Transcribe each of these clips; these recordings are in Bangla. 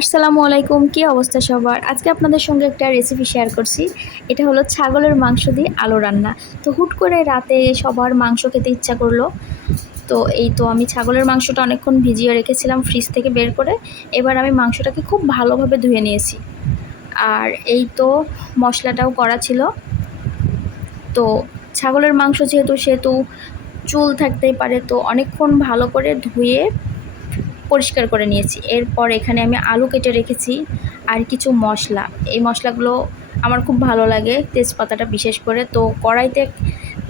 আসসালামু আলাইকুম, কী অবস্থা সবার? আজকে আপনাদের সঙ্গে একটা রেসিপি শেয়ার করছি। এটা হলো ছাগলের মাংস দিয়ে আলু রান্না। তো হুট করে রাতে সবার মাংস খেতে ইচ্ছা করল। তো এই তো আমি ছাগলের মাংসটা অনেকক্ষণ ভিজিয়ে রেখেছিলাম ফ্রিজ থেকে বের করে। এবার আমি মাংসটাকে খুব ভালোভাবে ধুয়ে নিয়েছি। আর এই তো মশলাটাও করা ছিল। তো ছাগলের মাংস যেহেতু সেহেতু চুল থাকতেই পারে, তো অনেকক্ষণ ভালো করে ধুয়ে পরিষ্কার করে নিয়েছি। এরপর এখানে আমি আলু কেটে রেখেছি আর কিছু মশলা। এই মশলাগুলো আমার খুব ভালো লাগে, তেজপাতাটা বিশেষ করে। তো কড়াইতে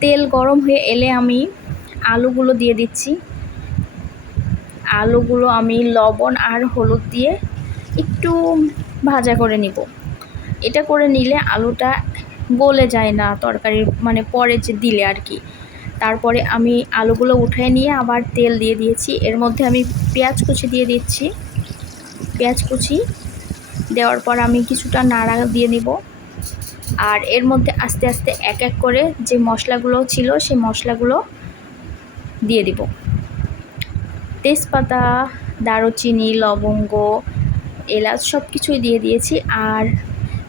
তেল গরম হয়ে এলে আমি আলুগুলো দিয়ে দিচ্ছি। আলুগুলো আমি লবণ আর হলুদ দিয়ে একটু ভাজা করে নিব। এটা করে নিলে আলুটা গলে যায় না তরকারির মানে পরে যে দিলে আর কি। তারপরে আমি আলুগুলো উঠায় নিয়ে আবার তেল দিয়ে দিয়েছি। এর মধ্যে আমি পেঁয়াজ কুচি দিয়ে দিচ্ছি। পেঁয়াজ কুচি দেওয়ার পর আমি কিছুটা নাড়া দিয়ে নিব। আর এর মধ্যে আস্তে আস্তে এক এক করে যে মশলাগুলো ছিল, সেই মশলাগুলো দিয়ে দিব। তেজপাতা, দারুচিনি, লবঙ্গ, এলাচ সব কিছুই দিয়ে দিয়েছি। আর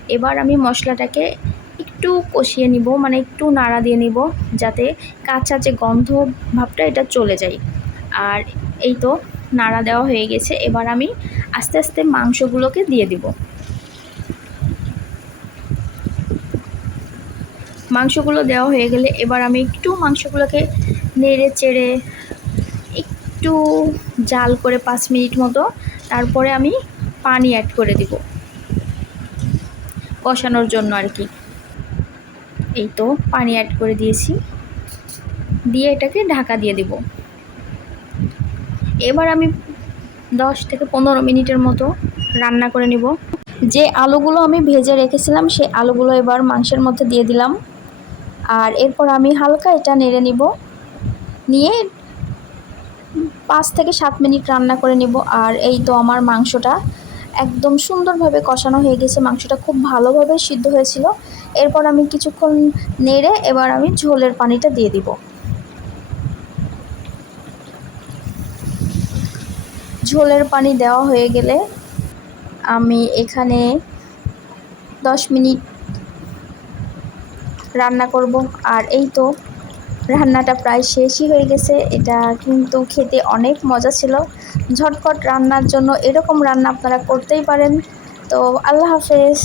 এবার আমি মশলাটাকে একটু কষিয়ে নিব মানে একটু নাড়া দিয়ে নিব, যাতে কাঁচা যে গন্ধ ভাবটা এটা চলে যায়। আর এই তো নাড়া দেওয়া হয়ে গেছে, এবার আমি আস্তে আস্তে মাংসগুলোকে দিয়ে দিব। মাংসগুলো দেওয়া হয়ে গেলে এবার আমি একটু মাংসগুলোকে নেড়ে চেড়ে একটু জাল করে পাঁচ মিনিট মতো তারপরে আমি পানি অ্যাড করে দিব। কষানোর জন্য আর কি। এই তো পানি অ্যাড করে দিয়েছি। দিয়ে এটাকে ঢাকা দিয়ে দেব। এবার আমি দশ থেকে পনেরো মিনিটের মতো রান্না করে নিব। যে আলুগুলো আমি ভেজে রেখেছিলাম, সেই আলুগুলো এবার মাংসের মধ্যে দিয়ে দিলাম। আর এরপর আমি হালকা এটা নেড়ে নিব। নিয়ে পাঁচ থেকে সাত মিনিট রান্না করে নিব। আর এই তো আমার মাংসটা একদম সুন্দরভাবে কষানো হয়ে গেছে। মাংসটা খুব ভালোভাবে সিদ্ধ হয়েছিল। এরপর আমি কিছুক্ষণ নেড়ে এবার আমি ঝোলের পানিটা দিয়ে দিব। ঝোলের পানি দেওয়া হয়ে গেলে আমি এখানে দশ মিনিট রান্না করব। আর এই তো রান্নাটা প্রায় শেষই হয়ে গেছে। এটা কিন্তু খেতে অনেক মজা ছিল। ঝটপট রান্নার জন্য এরকম রান্না আপনারা করতেই পারেন। তো আল্লাহ হাফেজ।